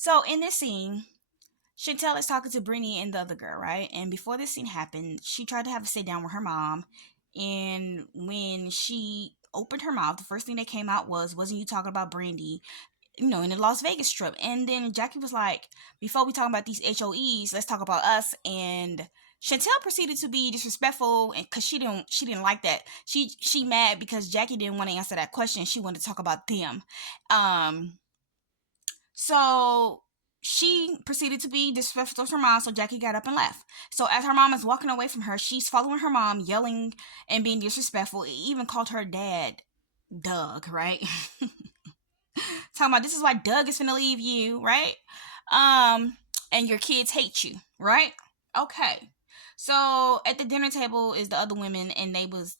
So in this scene, Chantel is talking to Brittany and the other girl, right? And before this scene happened, she tried to have a sit down with her mom. And when she opened her mouth, the first thing that came out was, "Wasn't you talking about Brandy, in the Las Vegas trip?" And then Jackie was like, "Before we talk about these HOEs, let's talk about us." And Chantel proceeded to be disrespectful, and because she didn't like that. She mad because Jackie didn't want to answer that question. She wanted to talk about them. So she proceeded to be disrespectful to her mom, so Jackie got up and left. So as her mom is walking away from her, she's following her mom, yelling and being disrespectful. It even called her dad Doug, right? Talking about, "This is why Doug is finna leave you," right? And your kids hate you, right? Okay. So at the dinner table is the other women, and they was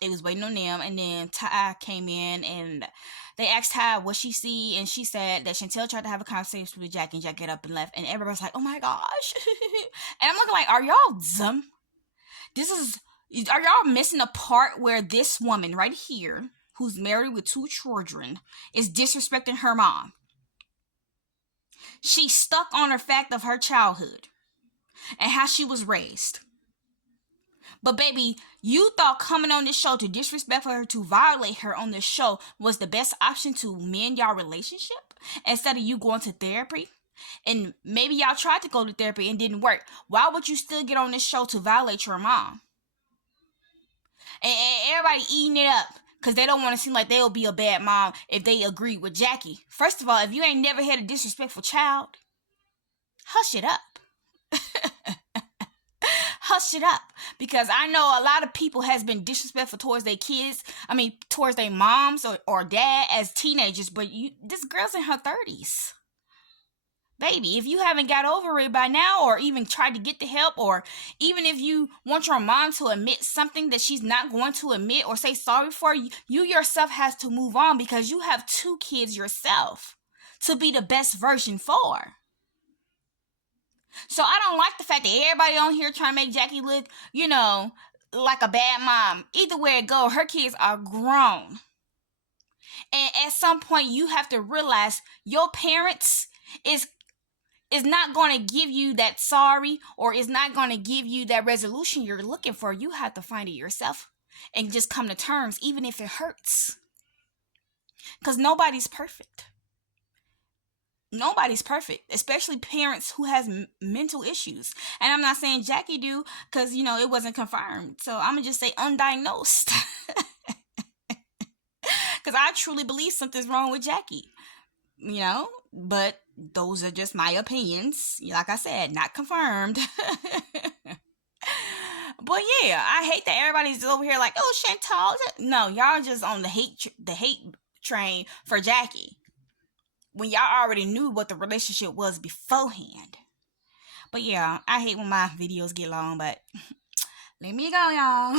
waiting on them, and then Ty came in, and they asked Ty what she see, and she said that Chantel tried to have a conversation with Jack, and Jack got up and left, and everybody's like, "Oh my gosh." And I'm looking like, are y'all dumb? Are y'all missing the part where this woman right here, who's married with 2 children, is disrespecting her mom? She's stuck on her fact of her childhood and how she was raised. But baby, you thought coming on this show to disrespect her, to violate her on this show, was the best option to mend y'all relationship instead of you going to therapy? And maybe y'all tried to go to therapy and didn't work. Why would you still get on this show to violate your mom? And everybody eating it up because they don't want to seem like they'll be a bad mom if they agree with Jackie. First of all, if you ain't never had a disrespectful child, hush it up. Hush it up, because I know a lot of people has been disrespectful towards their kids. Towards their moms or dad as teenagers. But this girl's in her 30s. Baby, if you haven't got over it by now, or even tried to get the help, or even if you want your mom to admit something that she's not going to admit or say sorry for, you yourself has to move on, because you have 2 kids yourself to be the best version for. So I don't like the fact that everybody on here trying to make Jackie look, like a bad mom. Either way it go, her kids are grown. And at some point you have to realize your parents is not going to give you that sorry, or is not going to give you that resolution you're looking for. You have to find it yourself and just come to terms, even if it hurts. Because nobody's perfect. Nobody's perfect, especially parents who has mental issues. And I'm not saying Jackie do, because, it wasn't confirmed. So I'm going to just say undiagnosed. Because I truly believe something's wrong with Jackie. But those are just my opinions. Like I said, not confirmed. But yeah, I hate that everybody's over here like, "Oh, Chantal." No, y'all just on the hate train for Jackie, when y'all already knew what the relationship was beforehand. But yeah, I hate when my videos get long, but let me go, y'all.